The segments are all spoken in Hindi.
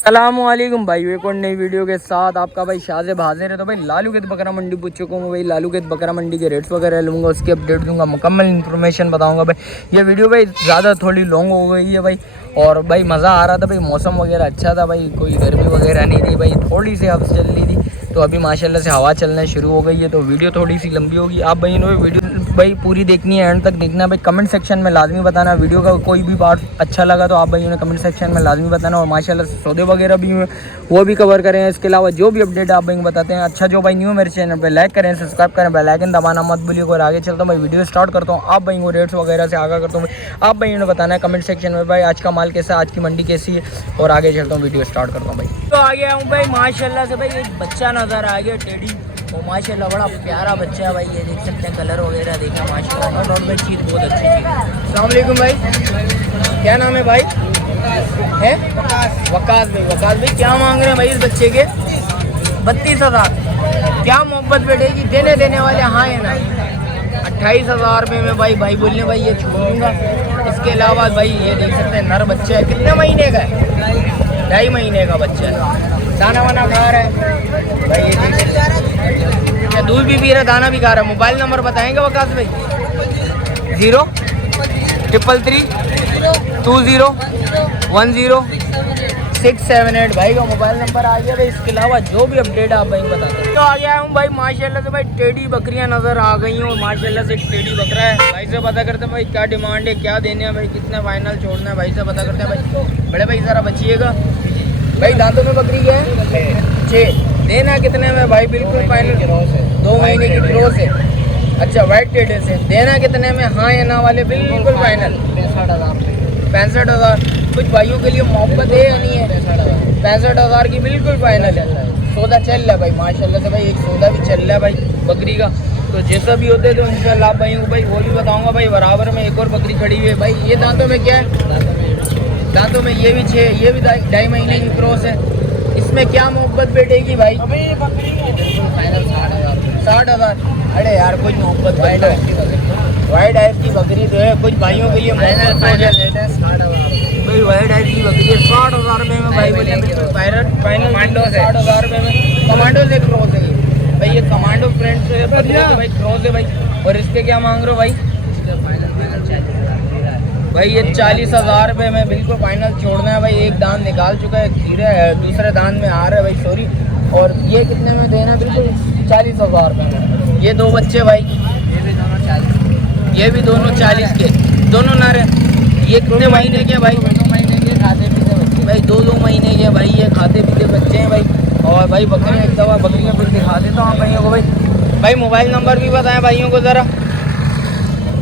अस्सलामुअलैकुम भाई, एक और नई वीडियो के साथ आपका भाई शाज़ेब हाजिर है। तो भाई लालू के बकरा मंडी पूछ चुका हूँ भाई, लालू के बकरा मंडी के रेट्स वगैरह लूँगा, उसकी अपडेट दूंगा, मुकम्मल इन्फॉर्मेशन बताऊंगा भाई। ये वीडियो भाई ज़्यादा थोड़ी लॉन्ग हो गई है भाई, और भाई मज़ा आ रहा था भाई, मौसम वगैरह अच्छा था भाई, कोई गर्मी वगैरह नहीं थी भाई, थोड़ी सी हवा चल रही थी। तो अभी माशाल्लाह से हवा चलना शुरू हो गई है, तो वीडियो थोड़ी सी लंबी होगी। आप भाई इन्होंने वीडियो भाई पूरी देखनी है, एंड तक देखना भाई। कमेंट सेक्शन में लाजमी बताना वीडियो का कोई भी पार्ट अच्छा लगा तो आप भाई उन्हें कमेंट सेक्शन में लाजमी बताना। और माशाल्लाह से सौदे वगैरह भी हुए वो भी कवर करें। इसके अलावा जो भी अपडेट आप भाई बताते हैं अच्छा, जो भाई न्यू मेरे चैनल पे लाइक करें, सब्सक्राइब करें, बेल आइकन दबाना मत भूलिए। और आगे चलता हूँ भाई, वीडियो स्टार्ट करता हूँ। आप भाई वो रेट्स वगैरह से आगा करता हूँ भाई, आप भाई उन्हें बताना है कमेंट सेक्शन में भाई आज का माल कैसा, आज की मंडी कैसी है। और आगे चलता हूँ, वीडियो स्टार्ट करता हूँ भाई। तो आ गया हूँ भाई माशाल्लाह से भाई, एक बच्चा नज़र आ गया टेडी, और माशाल्लाह बड़ा प्यारा बच्चा है भाई। ये देख सकते हैं, कलर वगैरह देखा माशाल्लाह, नॉर्मल चीज़ बहुत अच्छी चीज़ है। अस्सलाम वालेकुम भाई, क्या नाम है भाई? है वकास भाई। वकास भाई क्या मांग रहे हैं भाई इस बच्चे के? 32,000। क्या मोहब्बत बैठेगी? देने वाले हाँ है ना? 28,000 रुपये में भाई बोलने भाई ये छोड़ दूँगा। इसके अलावा भाई ये देख सकते हैं, नर बच्चा है, कितने महीने का है? 2.5 महीने का बच्चा है, दाना वाना खा रहा है भाई, ये देख सकते हैं, दूध भी पी रहा है, दाना भी खा रहा है। मोबाइल नंबर बताएंगे वकास भाई? 03332010678 भाई का मोबाइल नंबर आ गया भाई। इसके अलावा जो भी अपडेट आप भाई बताते हैं। तो आ गया हूँ भाई माशाल्लाह से भाई, टेडी बकरियाँ नज़र आ गई हूँ माशाल्लाह से। एक टेडी बकरा है भाई से पता करते हैं भाई, क्या डिमांड है, क्या देने हैं भाई, कितना फाइनल छोड़ना है भाई से पता करते हैं भाई। बड़े भाई ज़रा बचिएगा भाई। दांतों में बकरी क्या है? 6। देना कितने में भाई? बिल्कुल फाइनल 2 महीने की क्रॉस है। अच्छा, वाइट टेडर से देना कितने में? हाँ या ना वाले बिल्कुल फाइनल 65,000। कुछ भाइयों के लिए मोहब्बत है या नहीं है? 65,000 की बिल्कुल फाइनल है। सौदा चल रहा है भाई माशाल्लाह से भाई, एक सौदा भी चल रहा है भाई बकरी का। तो जैसा भी होते तो इंशाल्लाह भाइयों को भाई वो भी बताऊंगा भाई। बराबर में एक और बकरी खड़ी हुई है भाई। ये दांतों में क्या है? दांतों में ये भी 6, ये भी 2.5 महीने की क्रॉस है। इसमें क्या मोहब्बत बैठेगी भाई? फाइनल 60,000। अरे यार कुछ मोहब्बत वाइड आइफ की बकरी तो है, कुछ भाइयों के लिए फाइनल भाई वाइड आइफ की बकरी है 60,000 रुपये में भाई बोले फाइनल 60,000 रुपये में। कमांडो से क्रॉस है भाई, ये कमांडो फ्रेंड से भाई क्रॉस है भाई। और इसके क्या मांग रहे हो भाई? भाई ये 40,000 रुपये में बिल्कुल फाइनल छोड़ना है भाई। एक दांत निकाल चुका है, खीरे है, दूसरे दांत में आ रहा है भाई, सॉरी। और ये कितने में देना? बिल्कुल 40,000 रुपये में। ये 2 बच्चे भाई, ये भी दोनों 40 के, दोनों नारे। ये कितने महीने के भाई? 2 महीने के खाते पीते बच्चे भाई, 2 महीने के भाई, ये खाते पीते बच्चे हैं भाई। और भाई बकरियाँ एक दवा बकरियाँ फिर दिखा देता हूँ भाइयों को भाई। भाई मोबाइल नंबर भी बताएं भाइयों को ज़रा,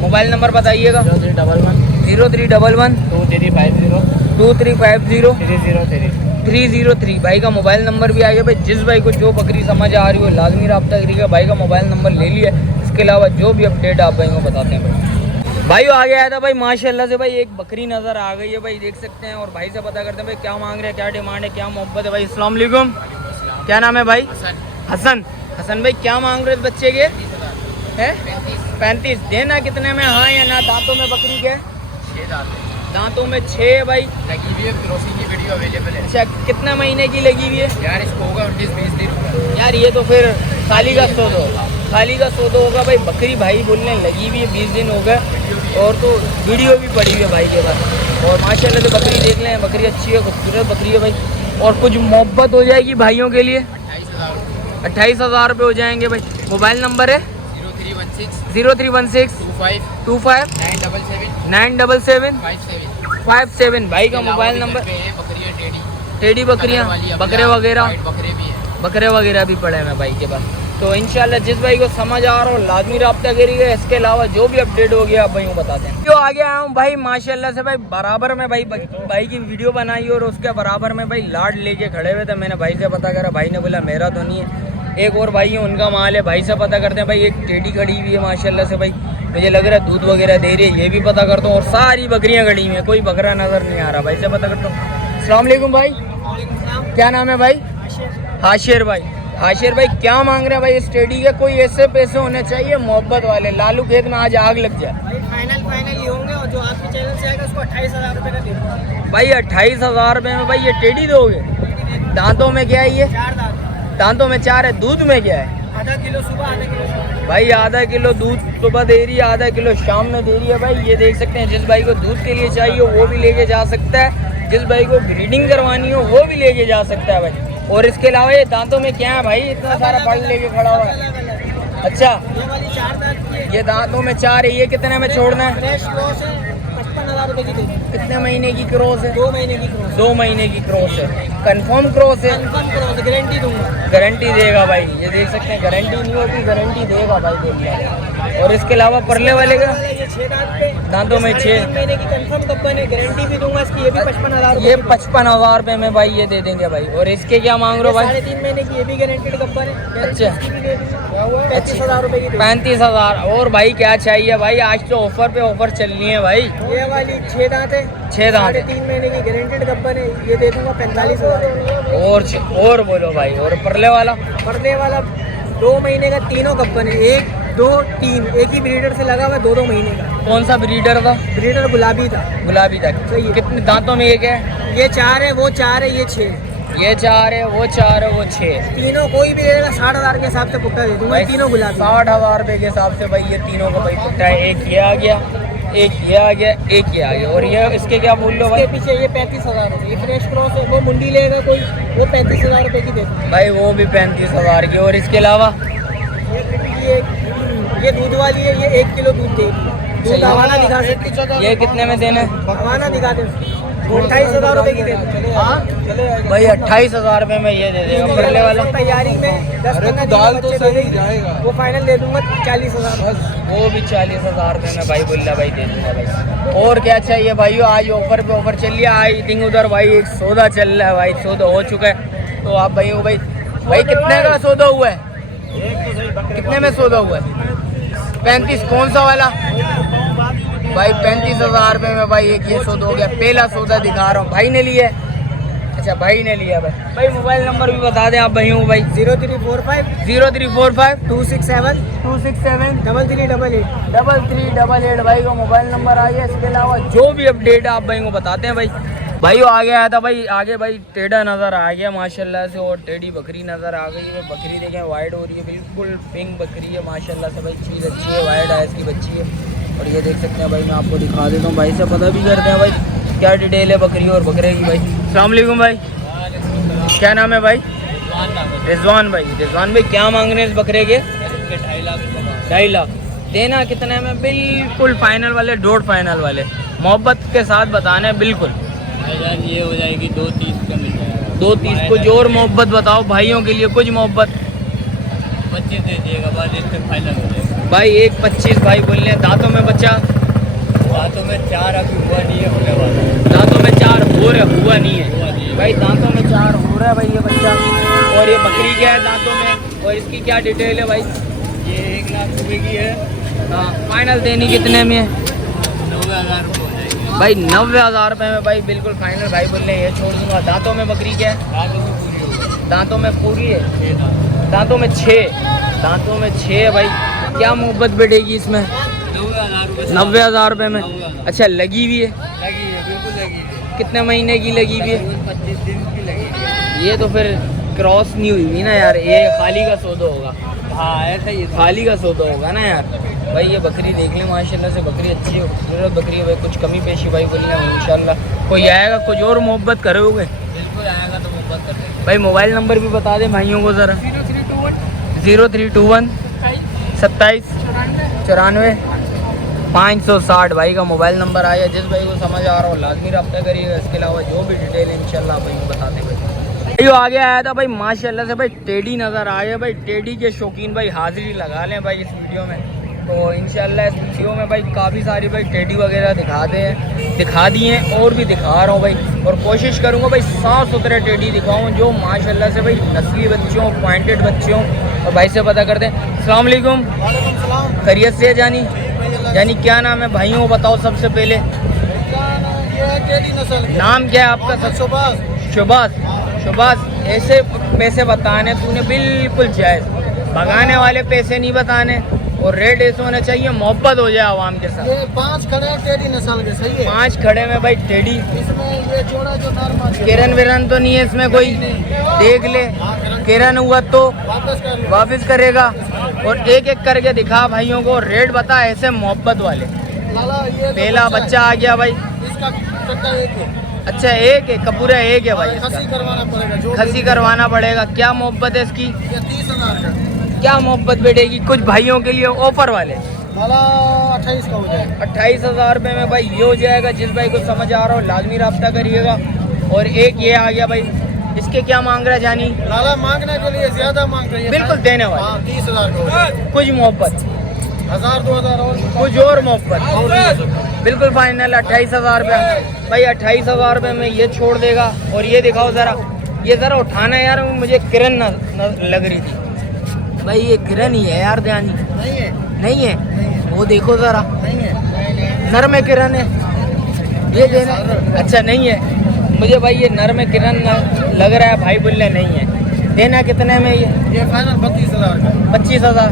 मोबाइल नंबर बताइएगा। 0311 2350 303 भाई का मोबाइल नंबर भी आ गया भाई। जिस भाई को जो बकरी समझ आ रही हो लाजमी रब्ता करिएगा, भाई का मोबाइल नंबर ले लिया। इसके अलावा जो भी अपडेट आप भाई को बताते हैं भाई आ गया था भाई माशाल्लाह से भाई, एक बकरी नज़र आ गई है भाई, देख सकते हैं। और भाई से पता करते हैं भाई क्या मांग रहे हैं, क्या डिमांड है, क्या मोहब्बत है भाई। अस्सलाम वालेकुम, क्या नाम है भाई? हसन भाई क्या मांग रहे हैं बच्चे के? है 35। देना कितने में? हाँ या ना? दांतों में बकरी के 6 दांतों में 6 भाई लगी हुई है। क्रॉसिंग की वीडियो अवेलेबल है। अच्छा, कितना महीने की लगी हुई है यार? इसको होगा 19-20 दिन यार। ये तो फिर खाली का सौदा होगा, खाली का सौदा होगा भाई। बकरी भाई बोलने लगी हुई है, 20 दिन हो गए, और तो वीडियो भी पड़ी हुई है भाई के पास। और माशाल्लाह से बकरी देख लें, बकरी अच्छी है, खूबसूरत बकरी है भाई। और कुछ मोहब्बत हो जाएगी भाइयों के लिए, 28,000 रुपये हो जाएंगे भाई। मोबाइल नंबर है 0316 25 977 57 भाई का मोबाइल नंबर। टेडी बकरियाँ, बकरे वगैरह भी पड़े हैं भाई के पास। तो इंशाल्लाह जिस भाई को समझ आ रहा हो लाजमी रब्ता करिएगा। इसके अलावा जो भी अपडेट हो गया आप भाई को बताते हैं। जो आगे आया हूँ भाई माशाल्लाह से भाई, बराबर में भाई की वीडियो बनाई और उसके बराबर में भाई लाड लेके खड़े हुए थे। मैंने भाई से पता करा, भाई ने बोला मेरा तो नहीं है, एक और भाई है उनका माल है। भाई से पता करते हैं भाई। एक टेडी खड़ी हुई है माशाल्लाह से भाई, मुझे लग रहा है दूध वगैरह दे रही है, ये भी पता करता हूँ। और सारी बकरियाँ खड़ी हुई हैं, कोई बकरा नज़र नहीं आ रहा। भाई से पता करता हूँ। अस्सलाम वालेकुम भाई, क्या नाम है भाई? हाशिर भाई क्या मांग रहे हैं भाई इस टेडी के? कोई ऐसे पैसे होने चाहिए मोहब्बत वाले, लालू खेत में आज आग लग जाए भाई। फाइनल ही होंगे, और जो आपके चैनल से आएगा उसको 28,000 रुपये का दे भाई। 28,000 रुपये में भाई ये टेडी दोगे? दांतों में क्या है ये? 4 दांत। दांतों में 4 है। दूध में क्या है? आधा किलो सुबह, आधा किलो शाम। भाई आधा किलो दूध सुबह दे रही है, आधा किलो शाम में दे रही है। भाई ये देख सकते हैं, जिस भाई को दूध के लिए चाहिए वो भी लेके जा सकता है, जिस भाई को ब्रीडिंग करवानी हो वो भी लेके जा सकता है भाई। और इसके अलावा ये दांतों में क्या है भाई? इतना सारा फल लेके खड़ा हुआ है। अच्छा, ये वाली 4 दांत की है। ये दांतों में 4 है। ये कितने में छोड़ना है? फ्रेश क्रॉस है, 55,000 रुपए की दे दी। कितने महीने की क्रॉस है? 2 महीने की क्रॉस। 2 महीने की क्रॉस है। कंफर्म क्रॉस है? कंफर्म क्रॉस, गारंटी दूंगा। गारंटी देगा भाई। ये देख सकते हैं, गारंटी नहीं होती, गारंटी देगा भाई बोलिए। और इसके अलावा परले वाले का ये 6 दांत पे, दांतों में 6 3 महीने की कंफर्म गब्बन है, गारंटी भी दूंगा इसकी। ये भी 55,000 ये 55,000 रुपए में भाई ये दे देंगे भाई। और इसके क्या मांग रहे हो भाई? 3.5 महीने की, ये भी गारंटेड गब्बन है। अच्छा। 35,000 रुपए की। 35,000। और भाई क्या चाहिए भाई? आज तो ऑफर पे ऑफर चलनी है भाई। ये वाली 6 दांत है, 6 दांत है। 3.5 महीने की गारंटेड गब्बन है, ये दे दूंगा 45,000। और बोलो भाई। और परले वाला? पर्दे वाला 2 महीने का, तीनों गब्बन है, 1 2 3, एक ही ब्रीडर से लगा हुआ है, 2 महीने का। कौन सा ब्रीडर था? ब्रीडर गुलाबी था। गुलाबी था। सही है। कितने दांतों में एक है? ये 4 है, वो 4 है, ये 6। ये 4 है, वो 4 है, वो 6। तीनों कोई भी लेगा 60,000 के हिसाब से पुट्टा दे दूंगा, तीनों गुलाबी। 60,000 रुपए के हिसाब से भाई ये तीनों का भाई पुट्टा है। एक ये आ गया, एक ये आ गया, एक ये आ गया। और ये इसके क्या मूल्य भाई? इसके पीछे ये 35,000 रुपये। ये फ्रेश क्रॉस है, वो मुंडी लेगा कोई, वो 35,000 रुपये की दे दूंगा भाई। वो भी 35,000 की। और इसके अलावा ये दूध वाली है, ये 1 किलो दूध देगी। दूध हवाना दिखा सकते, ये कितने में देना है? हवाना दिखा दे। 28,000 रुपये की दे दूंगा भाई 28,000 रुपए में ये दे देगा। परले वाला तैयारी में 10-15 बच्चे दे देगी, वो फाइनल दे दूंगा 40,000। वो भी 40,000 रुपए में भाई बुल्ला भाई दे दूंगा भाई। और क्या चाहिए भाई? आज ऑफर पे ऑफर चल रहा है। आई थिंक उधर भाई एक सौदा चल रहा है भाई, सौदा हो चुका है। तो आप भाई भाई कितने का सौदा हुआ है? कितने में सौदा हुआ है? 35। कौन सा वाला भाई? 35,000 रुपए में भाई एक ये सौदा हो गया। पहला सौदा दिखा रहा हूँ, भाई ने लिया है। अच्छा, भाई ने लिया भाई। भाई मोबाइल नंबर भी बता दें आप भाइयों को भाई। 0345 0345 267 267 3388। 3388 भाई का मोबाइल नंबर आ गया। इसके अलावा जो भी अपडेट है आप भाई को बताते हैं भाई। भाई आगे आया था भाई, आगे भाई टेढ़ा नज़र आ गया माशाल्लाह से। और टेढ़ी बकरी नज़र आ गई है। बकरी देखें वाइड हो रही है, बिल्कुल पिंक बकरी है माशाल्लाह से भाई। चीज़ अच्छी है, वाइड आइज की बच्ची है। और ये देख सकते हैं भाई, मैं आपको दिखा देता हूँ। भाई से पता भी करते हैं भाई क्या डिटेल है बकरी और बकरे की भाई। अस्सलाम वालेकुम भाई, क्या नाम है भाई? रिजवान भाई। रिजवान भाई क्या मांग रहे हैं इस बकरे के? 2.5 लाख। देना कितने में? बिल्कुल फाइनल वाले, डोट फाइनल वाले, मोहब्बत के साथ बताना है बिल्कुल। ये हो जाएगी 2.30 का मिल जाएगा। 2.30। कुछ और मोहब्बत बताओ भाइयों के लिए, कुछ मोहब्बत। 25 दे दिएगा, बाद इससे फाइनल हो जाएगा भाई 1.25 भाई बोल रहे हैं। दांतों में बच्चा? दांतों में 4 अभी हुआ नहीं है, होने वाला है। दांतों में 4 हो रहा, हुआ नहीं है भाई। दांतों में 4 हो रहा है भाई ये बच्चा। और ये बकरी क्या है दांतों में? और इसकी क्या डिटेल है भाई? ये 1 लाख रुपए की है। हाँ, फाइनल देनी कितने में है? 90,000 रुपये हो जाएगी भाई 90,000 रुपए में भाई बिल्कुल फाइनल भाई बोल रहे हैं। ये छोड़ दूंगा। दांतों में बकरी क्या है? दांतों में पूरी होगी। दांतों में पूरी है। 6 दांत। दांतों में 6। दांतों में 6 है भाई। क्या मोहब्बत बैठेगी इसमें? 90,000 रुपये। 90,000 रुपए में। अच्छा, लगी भी है? लगी है, बिल्कुल लगी है। कितने महीने की लगी हुई है? 25 दिन की लगी है। ये तो फिर क्रॉस नहीं हुई थी ना यार, ये खाली का सौदा होगा। हाँ ऐसा ही है। खाली का सौदा होगा ना यार। भाई ये बकरी देख ले माशाल्लाह से, बकरी अच्छी है, खूबसूरत बकरी है भाई। कुछ कमी पेशी भाई बोली ना इंशाल्लाह। कोई आएगा कुछ और मोहब्बत करोगे? बिल्कुल आएगा तो मोहब्बत कर देंगे। भाई मोबाइल नंबर भी बता दें भाइयों को ज़रा। 0321 27 94 560 भाई का मोबाइल नंबर आया। जिस भाई को समझ आ रहा हो लाजमी रब्ता करिएगा। इसके अलावा जो भी डिटेल है इंशाल्लाह भाई को बताते भाई। जो आगे आया था भाई माशाल्लाह से भाई टेडी नज़र आ गया भाई। टेडी के शौकीन भाई हाजिरी लगा लें भाई इस वीडियो में। तो इंशाल्लाह इस वीडियो में भाई काफ़ी सारी भाई टेडी वगैरह दिखा दिए हैं और भी दिखा रहा हूँ भाई। और कोशिश करूँगा भाई साफ़ सुथरे टेडी दिखाऊँ जो माशाल्लाह से भाई नस्ली बच्चे हों, पॉइंटेड बच्चे हों। और भाई से पता करते हैं। अस्सलाम वालेकुम। खैरियत से है जानी? यानी क्या नाम है भाइयों को बताओ सबसे पहले। नाम क्या है आपका? शुभाष। ऐसे पैसे बताने तूने बिल्कुल जायज़, भगाने वाले पैसे नहीं बताने। और रेट ऐसे होना चाहिए मोहब्बत हो जाए आवाम के साथ। ये 5 खड़े हैं टेढ़ी नस्ल के, सही है। 5 खड़े में भाई टेढ़ी, इसमें ये जोड़ा जो नॉर्मल किरण विरन तो नहीं है इसमें कोई, देख ले किरण हुआ तो वापस कर लो। वापिस करेगा। और एक एक करके दिखा भाइयों को, रेट बता ऐसे मोहब्बत वाले। लाला ये जो पहला बच्चा आ गया भाई, इसका कट्टा एक है, अच्छा एक है, कपूरा एक है भाई इसका, खसी करवाना पड़ेगा। जो खसी करवाना पड़ेगा। क्या मोहब्बत है इसकी, ये 30,000 का, क्या मोहब्बत बैठेगी। कुछ भाइयों के लिए ऑफर वाले लाला 28 का हो जाएगा। 28,000 रुपये में भाई ये हो जाएगा। जिस भाई को समझ आ रहा हो लाजमी रब्ता करिएगा। और एक ये आ गया भाई, इसके क्या मांग रहा है जानी, लाला मांगने के लिए ज्यादा मांग रही है, बिल्कुल देने वाले। 30,000 का हो जाएगा। कुछ मोहब्बत, 1,000-2,000 और कुछ और मोहब्बत, बिल्कुल फाइनल 28,000 रुपये भाई। 28,000 रुपये में ये छोड़ देगा। और ये दिखाओ ज़रा, ये ज़रा उठाना यार, मुझे किरण न लग रही थी भाई, ये किरण ही है यार ध्यान। नहीं है, नहीं है, वो देखो ज़रा, नहीं है, नर में किरण है ये देना। अच्छा नहीं है, मुझे भाई ये नर में किरण लग रहा है भाई, बोले नहीं है। देना कितने में ये फाइनल 32,000 का। 25,000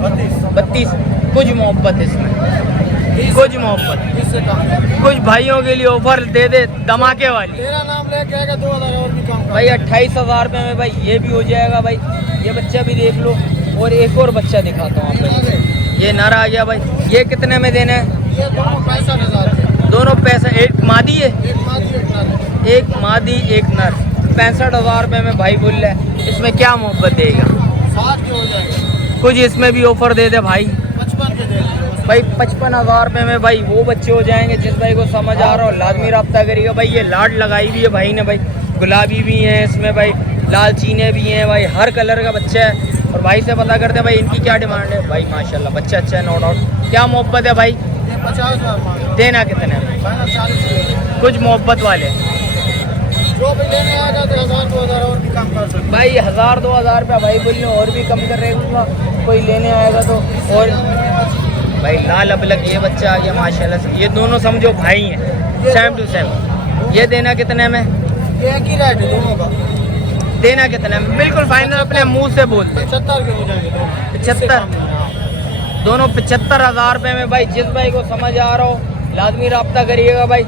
32। कुछ मोहब्बत इसमें, कुछ मोहब्बत, इससे कम कुछ भाइयों के लिए ऑफर दे दे धमाके वाली। तेरा नाम लेके आएगा 2,000 और भी कम भाई 28,000 रुपये में भाई ये भी हो जाएगा भाई। ये बच्चा भी देख लो। और एक और बच्चा दिखाता हूँ आपको, ये नर आ गया भाई। ये कितने में देना है, ये दोनों 65,000 के, दोनों पैसा। एक मादी है, एक मादी एक नर। एक मादी एक नर, 65,000 रुपये में भाई बोल रहा है। इसमें क्या मोहब्बत देगा, 60 के हो जाएगा, कुछ इसमें भी ऑफर दे दे भाई। 55 के दे दीजिए। भाई 55,000 रुपये में भाई वो बच्चे हो जाएंगे। जिस भाई को समझ आ रहा हो लाजमी रब्ता करिएगा भाई। ये लाड लगाई भी है भाई ने भाई, गुलाबी भी हैं इसमें भाई, लाल चीने भी हैं भाई, हर कलर का बच्चा है। और भाई से पता करते हैं भाई इनकी क्या डिमांड है। भाई माशाल्लाह बच्चा अच्छा है, नो डाउट। क्या मोहब्बत है भाई, ये 50,000 मांग रहे हैं। देना कितने में, फाइनल 40 के। कुछ मोहब्बत वाले जो भी लेने आ जाते 1,000-2,000 और भी कम कर सकते। भाई। 1,000-2,000 रुपया भाई बोल लो, और भी कम कर रहे होगा कोई लेने आएगा तो। और भाई लाल अबलग ये बच्चा आ गया माशाल्लाह से। ये दोनों समझो भाई हैं, सेम टू सेम। ये देना कितने में, ये एक ही रेट है दोनों का। देना कितने में, बिल्कुल फाइनल अपने मुंह से बोल दे। 75 के हो जाएंगे दोनों। 75, दोनों 75,000 रुपये में भाई। जिस भाई को समझ आ रहा हो लाजमी रब्ता करिएगा भाई।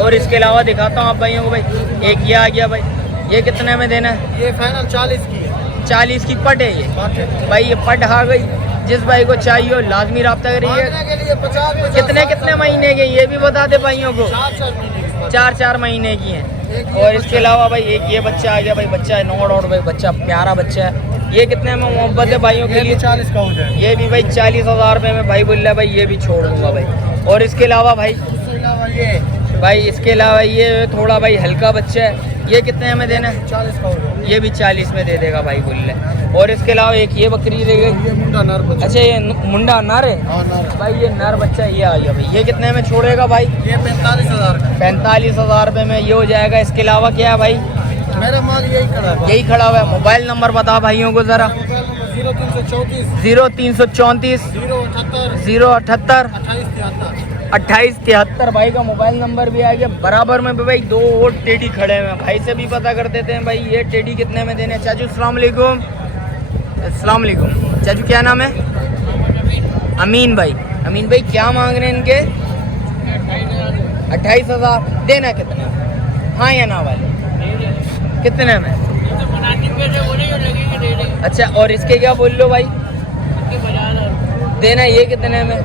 और इसके अलावा दिखाता हूँ आप भाइयों को भाई, एक ये आ गया भाई। ये कितने में देना है, ये फाइनल 40 की है। 40 की पट है ये बात है। भाई। ये पट आ गई। जिस भाई को चाहिए हो लाजमी रब्ता करिए। मांगने के लिए 50 कितने महीने के ये भी बता दे भाइयों को। 4 महीने की। 4 महीने की हैं। एक ये और इसके अलावा भाई एक ये बच्चा आ गया भाई, बच्चा है नो डाउट भाई, बच्चा प्यारा बच्चा है। ये कितने में मोहब्बत है भाइयों के ये लिए, भी 40 का हो जाएगा। ये भी भाई 40,000 रुपये में भाई बोल रहा है भाई। ये भी छोड़ दूंगा भाई। और इसके अलावा भाई, उसके अलावा ये भाई इसके अलावा ये थोड़ा भाई हल्का बच्चा है। ये कितने में देना है, 40 का हो जाएगा। ये भी 40 में दे देगा भाई बोल रहा है। और इसके अलावा एक ये बकरी रह गई। ये मुंडा नर बच्चा। अच्छा ये मुंडा नर है हाँ नर। भाई, ये नर बच्चा ये आ गया भाई। ये कितने में छोड़ेगा भाई, ये 45,000 का। 45,000 रुपये में ये हो जाएगा। इसके अलावा क्या है भाई, मेरा माल यही खड़ा है। यही खड़ा हुआ है। मोबाइल नंबर बता भाइयों को ज़रा। Mobile number 0334 0334 078 078 28 73। 2873 भाई का मोबाइल नंबर भी आ गया। बराबर में भी भाई 2 और टेडी खड़े हुए हैं। भाई से भी पता कर देते हैं भाई ये टेडी कितने में देने हैं। चाचू अस्सलाम वालेकुम। अस्सलाम वालेकुम चाचू, क्या नाम है, अमीन भाई। अमीन भाई क्या मांग रहे हैं इनके, 28,000। देना कितना, हाँ या ना वाले, कितने में। अच्छा और इसके क्या बोल लो भाई, देना ये कितने में,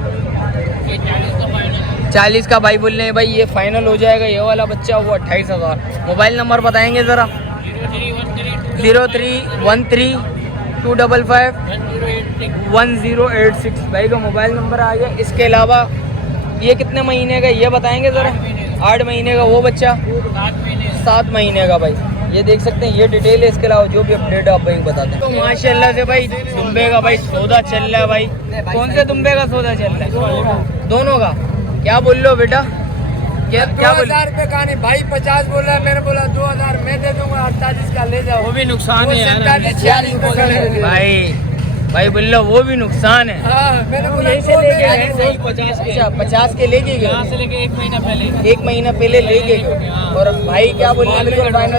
40 का भाई बोल रहे हैं भाई। ये फाइनल हो जाएगा। ये वाला बच्चा वो 28,000। मोबाइल नंबर बताएंगे ज़रा। 031325511086 भाई का मोबाइल नंबर आ गया। इसके अलावा ये कितने महीने का ये बताएंगे ज़रा। 8 महीने का वो बच्चा, 7 महीने का भाई। ये देख सकते हैं, ये डिटेल है। इसके अलावा जो भी अपडेट है आप भाई को बताते हैं। तो माशाल्लाह से भाई दुम्बे का भाई सौदा चल रहा है भाई। कौन से दुम्बे का सौदा चल रहा है, दोनों का। क्या बोल लो बेटा, क्या बोल 2,000 रुपये का नहीं भाई, 50 बोला है, मैंने बोला 2,000 मैं दे दूंगा, 48 का ले जाओ। वो भी नुकसान है यार 46 का ले भाई। भाई बोलो वो भी नुकसान है। मैंने वो यहीं से लेके गए 50 अच्छा 50 के लेके यहाँ गए, से लेके 1 महीना पहले। 1 महीना पहले लेके गए। और भाई क्या बोल रहे हैं?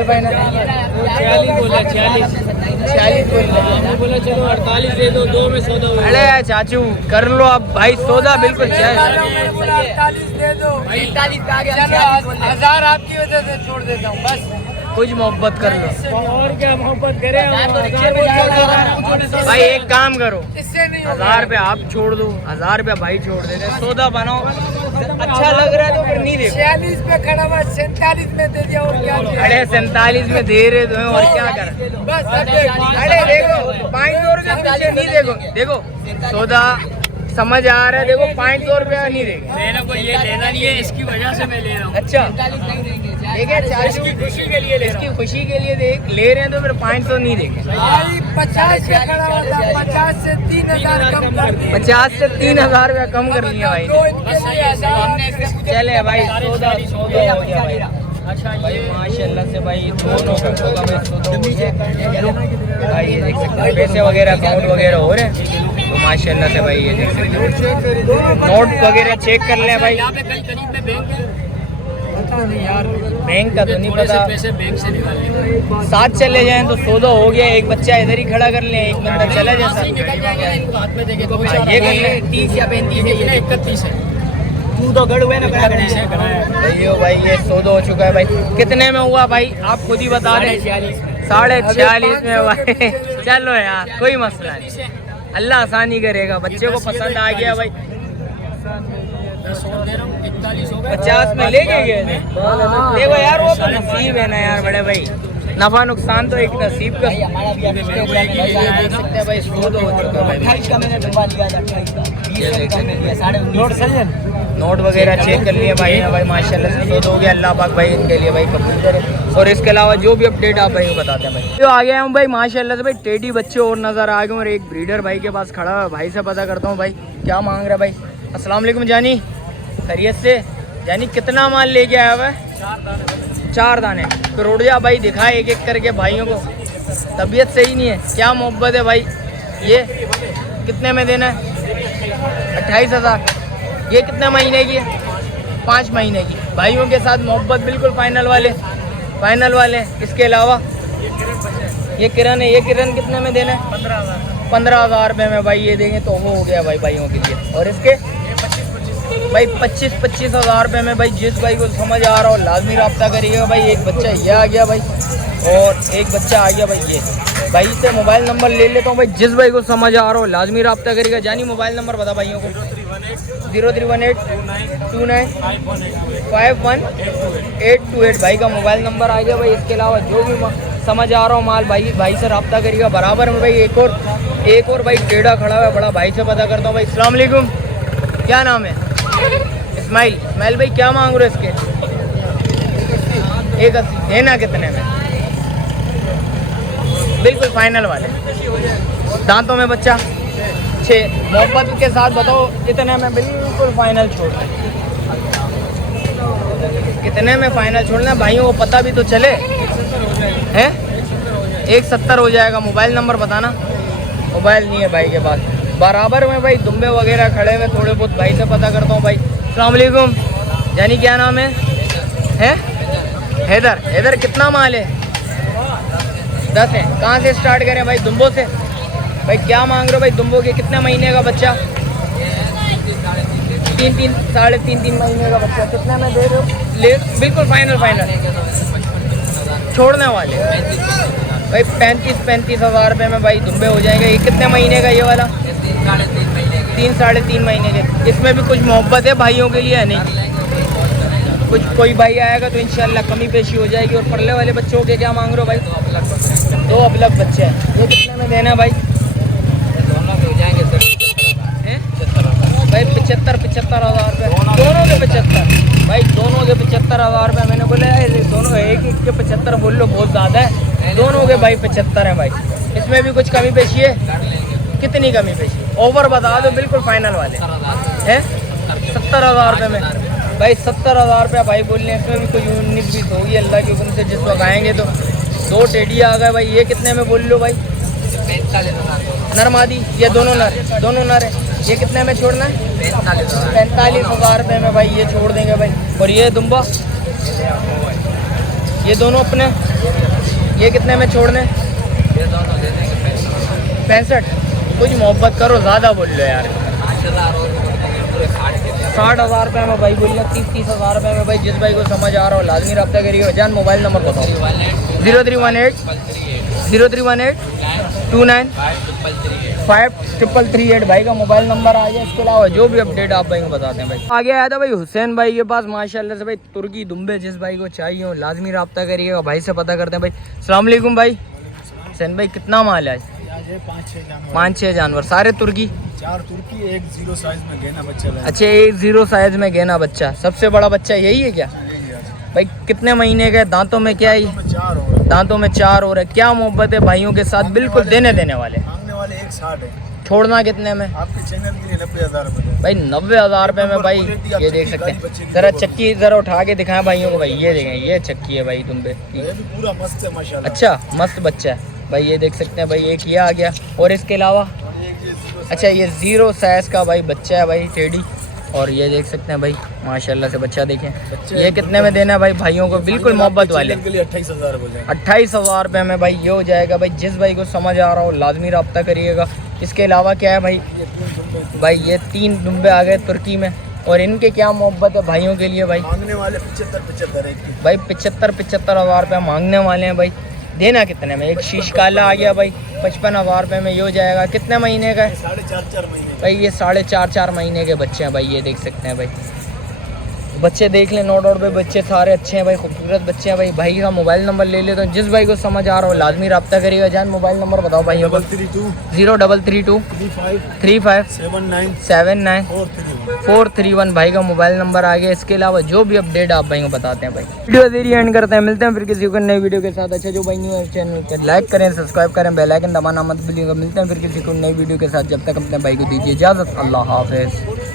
फाइनल 46 बोला, 46 46 बोल रहे हैं। मैंने बोला चलो 48 दे दो, 2 में सौदा हो अरे यार चाचू कर लो अब भाई, सौदा बिल्कुल जायज। 48 दे दो, 48 का आगे 1000 आपकी वजह से छोड़ देता हूँ बस। कुछ मोहब्बत कर लो और क्या मोहब्बत करें हम। भाई, एक काम करो, इससे नहीं 1000 रुपये आप छोड़ दो, 1000 रुपये भाई छोड़ देते, सौदा बनाओ। अच्छा लग रहा है तो फिर नहीं देखो। 46 पे खड़ा हुआ, 47 में दे दिया और क्या किया? अरे 47 में दे रहे तो हैं, और क्या कर। बस अरे देखो 500 रुपये नहीं, देखो देखो सौदा समझ आ रहा है। देखो 500 रुपया नहीं देंगे। मेरे को ये लेना नहीं है, इसकी वजह से मैं ले रहा हूँ। अच्छा ठीक है, चाचू खुशी के लिए ले रहा इसकी खुशी के लिए ले रहे हैं तो फिर 500 नहीं देंगे। भाई 50 पे खड़ा होता, 50 से 3000 कम कर दिए। 50 से 3000 रुपया कम कर लिया भाई। दो इनके लिए 1000। चले भाई, सौदा हो गया भाई। अच्छा भाई माशाल्लाह से भाई दोनों का सौदा भाई, सौदा हो गया भाई। ये देख सकते हैं पैसे वगैरह अकाउंट वगैरह हो रहे हैं तो माशाल्लाह से भाई। ये देख सकते हैं नोट वगैरह चेक कर लें भाई। यहाँ पे कहीं करीब में बैंक है, पता नहीं यार, बैंक का तो नहीं थोड़े से पता। पैसे बैंक से निकालने। साथ चले जाएं तो सौदा हो गया। एक बच्चा इधर ही खड़ा कर लें, एक बंदा चला जाए साथ। निकल जाएंगे, इनको हाथ में देके तो ये कर ले। 30 या 35 है, ये 31 है। तू तो गड़ हुए ना, 31 है भाई ये सौदा हो चुका है भाई। कितने में हुआ भाई आप खुद ही बता दें। 46.5 में भाई। चलो यार कोई मसला नहीं, अल्लाह आसानी करेगा। बच्चे को पसंद आ गया भाई। 50 में लेके गए। देखो यार वो तो नसीब है ना यार बड़े भाई, नफा नुकसान तो एक नसीब का। देख सकते हैं भाई सौदा हो चुका है भाई। नोट वगैरह चेक कर लिए भाई ने भाई, माशाल्लाह से सौदा हो गया। अल्लाह पाक भाई इनके लिए भाई कबूल करे। और इसके अलावा जो भी अपडेट आप भाई को बताते हैं भाई। तो आ गया हूँ भाई माशाल्लाह से भाई, टेडी बच्चे और नज़र आ गए। और एक ब्रीडर भाई के पास खड़ा है, भाई से पता करता हूँ भाई क्या मांग रहा है भाई। अस्सलाम वालेकुम जानी, खैरियत से? जानी कितना माल लेके आया हुआ है? 4 दाने। तो रोड जा भाई, दिखाए एक एक करके भाइयों को। तबीयत सही नहीं है, क्या मोहब्बत है भाई। ये कितने में देना है? 28,000। ये कितने महीने की है? 5 महीने की। भाइयों के साथ मोहब्बत बिल्कुल फाइनल वाले। इसके अलावा ये किरण है, ये किरण कितने में देना है? 15,000 रुपये में भाई ये देंगे तो हो गया भाई भाइयों के लिए। और इसके भाई 25,000 रुपये में भाई। जिस भाई को समझ आ रहा हो लाजमी रब्ता करिएगा भाई। एक बच्चा ये आ गया भाई और एक बच्चा आ गया भाई। ये भाई से मोबाइल नंबर ले लेता हूँ भाई, जिस भाई को समझ आ रहा हो लाजमी रब्ता करिएगा। जानी मोबाइल नंबर बता भाइयों को। 0318 29 51 भाई का मोबाइल नंबर आ गया भाई। इसके अलावा जो भी समझ आ रहा हो माल भाई से रब्ता करिएगा। बराबर में भाई एक और भाई टेढ़ा खड़ा हुआ है, बड़ा भाई से पता करता हूँ भाई। अस्सलाम वालेकुम, क्या नाम है? इस्माइल भाई क्या मांग रहे हो इसके? 180। देना कितने में? बिल्कुल फाइनल वाले। दांतों में बच्चा 6। मोहब्बत के साथ बताओ कितने में बिल्कुल फाइनल छोड़ दें? कितने में फाइनल छोड़ना? भाइयों को पता भी तो चले हैं। 170 हो जाएगा। मोबाइल नंबर बताना। मोबाइल नहीं है भाई के पास। बराबर में भाई दुम्बे वगैरह खड़े हुए, थोड़े बहुत भाई से पता करता हूँ भाई। अस्सलाम वालेकुम जानी, क्या नाम है? हैदर कितना माल है? 10 है। कहाँ से स्टार्ट करें भाई? दुम्बों से। भाई क्या मांग रहे हो भाई दुम्बों के? कितने महीने का बच्चा? 3 साढ़े 3 महीने का बच्चा। कितने में दे रहे हो? ले बिल्कुल फाइनल छोड़ने वाले भाई। 35,000 रुपये में भाई दुम्बे हो जाएंगे। ये कितने महीने का ये वाला? 3 साढ़े 3 महीने के। इसमें भी कुछ मोहब्बत है भाइयों के लिए है नहीं? कुछ कोई भाई आएगा तो इंशाल्लाह कमी पेशी हो जाएगी। और परले वाले बच्चों के क्या मांग रहे हो भाई? 2 अबलग बच्चे हैं। ये कितने में देना है भाई? दोनों के हो जाएंगे भाई 75,000 रुपये। दोनों के 75 भाई, दोनों के 75,000 रुपये। मैंने बोला दोनों एक के 75 बोल लो, बहुत ज़्यादा है। दोनों के भाई 75 है भाई। इसमें भी कुछ कमी पेशी है? कितनी कमी पेशी? ओवर बता दो, बिल्कुल फाइनल वाले हैं। 70,000 रुपये में भाई। 70,000 रुपया भाई बोल रहे हैं। इसमें भी कुछ 19-20 होगी अल्लाह के हुक्म से। जिस वक्त आएंगे तो 2 टेडी आ गए भाई। ये कितने में बोल लो भाई? नर मादी, ये दोनों नर है। ये कितने में छोड़ना है? 45,000 रुपये में भाई ये छोड़ देंगे भाई। और ये दुम्बा, ये दोनों अपने, ये कितने में छोड़ने? 65। कुछ मोहब्बत करो, ज़्यादा बोल लो यार। 60,000 रुपये में भाई बोलिए, 30,000 रुपये में भाई। जिस भाई को समझ आ रहा हो लाजमी रब्ता करिएगा। जान मोबाइल नंबर बताओ। 0318 29 5338 भाई का मोबाइल नंबर आ गया। इसके अलावा जो भी अपडेट आप भाई को बताते हैं भाई। आगे आया था भाई हुसैन भाई के पास माशाल्लाह से भाई तुर्की दुम्बे। जिस भाई को चाहिए हो लाजमी रब्ता करिएगा, भाई से पता करते हैं भाई। अस्सलाम वालेकुम भाई। हुसैन भाई कितना माल है? 5-6 जानवर, सारे तुर्की? 4 तुर्की, एक 0 साइज में गेना बच्चा है। अच्छा, एक 0 साइज में गेना बच्चा। सबसे बड़ा बच्चा यही है क्या भाई? कितने महीने का? दांतों में क्या है? दांतों में 4 हो रहे। क्या मोहब्बत है भाइयों के साथ, बिल्कुल देने वाले। मांगने वाले 160 है। छोड़ना कितने में? आपके चैनल के लिए 90,000 रुपये भाई 90,000 रुपये में भाई। ये देख सकते हैं, जरा चक्की जरा उठा के दिखाएं भाइयों को भाई। ये देखें, ये चक्की है भाई तुम पे। ये भी पूरा मस्त है माशाल्लाह। अच्छा, मस्त बच्चा है भाई। ये देख सकते हैं भाई, एक ये आ गया। और इसके अलावा अच्छा, ये 0 साइज का भाई बच्चा है भाई, टेडी। और ये देख सकते हैं भाई माशाल्लाह से बच्चा देखें। ये कितने में देना है भाई भाइयों को, बिल्कुल मोहब्बत वाले? 28,000 रुपये में भाई ये हो जाएगा भाई। जिस भाई को समझ आ रहा हो लाजमी रब्ता करिएगा। इसके अलावा क्या है भाई? भाई ये 3 दुम्बे आ गए तुर्की में। और इनके क्या मोहब्बत है भाइयों के लिए भाई? मांगने वाले 75,000 भाई 75,000 रुपये मांगने वाले हैं भाई। देना कितने में? एक शीश काला आ गया भाई, 55,000 रुपये में ये हो जाएगा। कितने महीने का है? 4.5 महीने भाई ये 4.5 महीने के बच्चे हैं भाई। ये देख सकते हैं भाई, बच्चे देख लें। नो डाउट भाई बच्चे सारे अच्छे हैं भाई, खूबसूरत बच्चे हैं भाई। भाई का मोबाइल नंबर ले लेते हैं। जिस भाई को समझ आ रहा हो लाजमी रब्ता करिएगा। जान मोबाइल नंबर बताओ भाई। 0332 35 79 431 भाई का मोबाइल नंबर आ गया। इसके अलावा जो भी अपडेट आप भाई को बताते हैं भाई। वीडियो देरी एंड करते हैं, मिलते हैं फिर किसी को नई वीडियो के साथ। अच्छा, जो भाई न्यू है चैनल को लाइक करें, सब्सक्राइब करें, बेल आइकन दबाना मत भूलिएगा। मिलते हैं फिर किसी को नई वीडियो के साथ। जब तक अपने भाई को दीजिए इजाज़त। अल्लाह हाफ़िज़।